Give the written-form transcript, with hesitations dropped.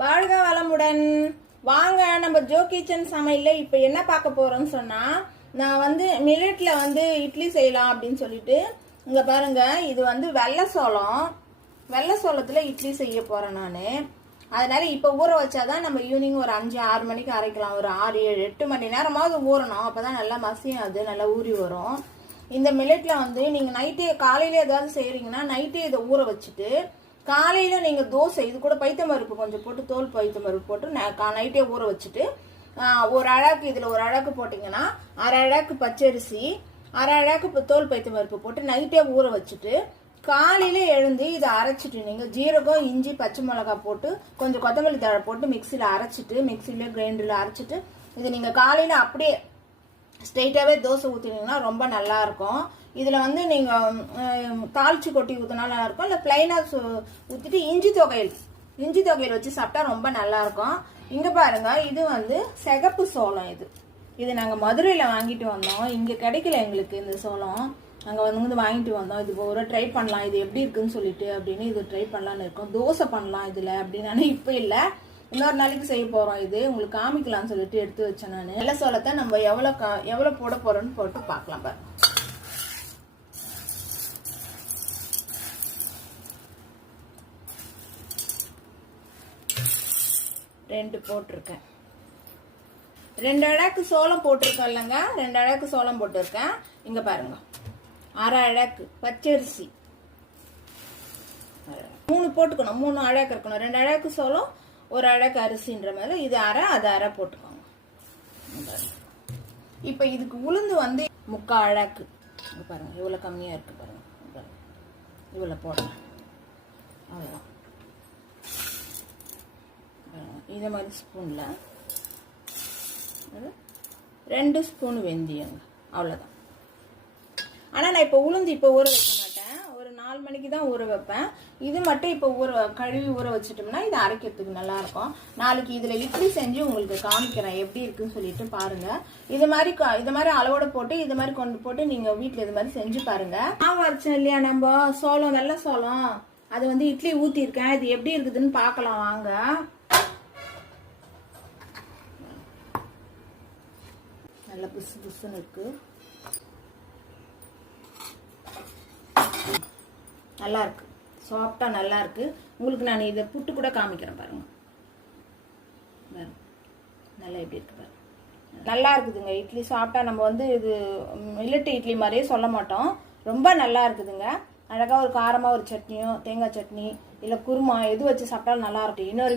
வாழ்க வளமுடன். வாங்க நம்ம ஜோ கிச்சன் சமையல்ல இப்ப என்ன பார்க்க போறோம்னு சொன்னா, நான் வந்து மில்லட்ல வந்து இட்லி செய்யலாம் அப்படின்னு சொல்லிட்டு இங்க பாருங்க, இது வந்து வெள்ளை சோளத்துல இட்லி செய்ய போறேன் நானு. அதனால இப்ப ஊற வச்சாதான் நம்ம ஈவினிங் ஒரு 5-6 மணிக்கு அரைக்கலாம். ஒரு 6-7-8 மணி நேரமாவது ஊறணும். அப்பதான் நல்லா மசியும், அது நல்லா ஊறி வரும். இந்த மில்லட்ல வந்து நீங்க நைட்டே காலையில ஏதாவது செய்யறீங்கன்னா நைட்டே இதை ஊற வச்சுட்டு காலையில நீங்க தோசை இது கூட பைத்தம்பருப்பு கொஞ்சம் போட்டு தோல் பைத்தம்பருப்பு போட்டு நைட்டே ஊற வச்சுட்டு ஒரு அழகு இதுல ஒரு அழகு போட்டீங்கன்னா அரை அழகு பச்சரிசி அரை அழகு தோல் பைத்தம்பருப்பு போட்டு நைட்டே ஊற வச்சுட்டு காலையில எழுந்து இதை அரைச்சிட்டு நீங்க ஜீரகம் இஞ்சி பச்சை மிளகாய் போட்டு கொஞ்சம் கொத்தமல்லி தழை போட்டு மிக்சியில அரைச்சிட்டு மிக்சியில கிரைண்டர்ல அரைச்சிட்டு இது நீங்க காலையில அப்படியே ஸ்ட்ரெயிட்டாவே தோசை ஊற்றினீங்கன்னா ரொம்ப நல்லா இருக்கும். இதுல வந்து நீங்க தாளிச்சு கொட்டி ஊற்றினா நல்லா இருக்கும். இல்லை பிளைனா ஊற்றிட்டு இஞ்சி தொகையில் வச்சு சாப்பிட்டா ரொம்ப நல்லா இருக்கும். இங்க பாருங்க, இது வந்து சிகப்பு சோளம். இது நாங்க மதுரையில வாங்கிட்டு வந்தோம். இங்க கிடைக்கல எங்களுக்கு இந்த சோளம். அங்க வந்து வாங்கிட்டு வந்தோம். இது ஒரு ட்ரை பண்ணலாம், இது எப்படி இருக்குன்னு சொல்லிட்டு அப்படின்னு இது ட்ரை பண்ணலான்னு இருக்கோம். தோசை பண்ணலாம் இதுல அப்படின்னு. இப்ப இல்ல, இன்னொரு நாளைக்கு செய்ய போறோம். இது உங்களுக்கு காமிக்கலாம்னு சொல்லிட்டு எடுத்து வச்சேன் நான். வெள்ளை சோளத்தை நம்ம எவ்வளவு போட போறோம்னு போட்டு பார்க்கலாம் பாருங்க. ரெண்டு போட்டிருக்கேன். 2 அழகு சோளம் போட்டிருக்கேன் இல்லைங்க, 2 அழகு சோளம் போட்டிருக்கேன். இங்க பாருங்க, அரை அழகு பச்சரிசி 3 போட்டுக்கணும். 3 அழகு இருக்கணும். 2 அழகு சோளம் 1 அழகு அரிசின்ற மாதிரி இது அரை அது அரை போட்டுக்கோங்க. இப்ப இதுக்கு உளுந்து வந்து 3/4 அழகு பாருங்க, இவ்வளவு கம்மியா இருக்கு பாருங்க. இவ்வளவு போடலாம், அவ்வளவுதான். இதே மாதிரி ஸ்பூன்ல 2 ஸ்பூன் வெந்தயம், அவ்வளவுதான். ஆனா நான் இப்ப உளுந்து இப்ப ஊற வைக்க மாட்டேன். ஒரு 4 மணிக்கு தான் ஊற வைப்பேன். இது மட்டும் இப்ப கழுவி ஊற வச்சுட்டோம்னா இது அரைக்கிறதுக்கு நல்லா இருக்கும். நாளைக்கு இதுல இட்லி செஞ்சு உங்களுக்கு காமிக்கிறேன் எப்படி இருக்குன்னு சொல்லிட்டு பாருங்க. இது மாதிரி அளவோட போட்டு இது மாதிரி கொண்டு போட்டு நீங்க வீட்டுல இது மாதிரி செஞ்சு பாருங்க. மாவு அரைச்சோம் இல்லையா நம்ம சோளம், வெள்ளை சோளம், அது வந்து இட்லி ஊத்தி இருக்கேன். இது எப்படி இருக்குதுன்னு பாக்கலாம் வாங்க. நல்ல புசு புசுன்னு இருக்கு, நல்லா இருக்கு, சாஃப்டா நல்லா இருக்கு. உங்களுக்கு நான் இதை புட்டு கூட காமிக்கிறேன் பாருங்க. நல்லா எப்படி இருக்கு பாருங்க, நல்லா இருக்குதுங்க. இட்லி சாப்பிட்டா நம்ம வந்து இது மில்லட் இட்லி மாதிரியே சொல்ல மாட்டோம், ரொம்ப நல்லா இருக்குதுங்க. அழகா ஒரு காரமா ஒரு சட்னியோ தேங்காய் சட்னி இல்ல குருமா எது வச்சு சாப்பிட்டாலும் நல்லா இருக்கும். இன்னொரு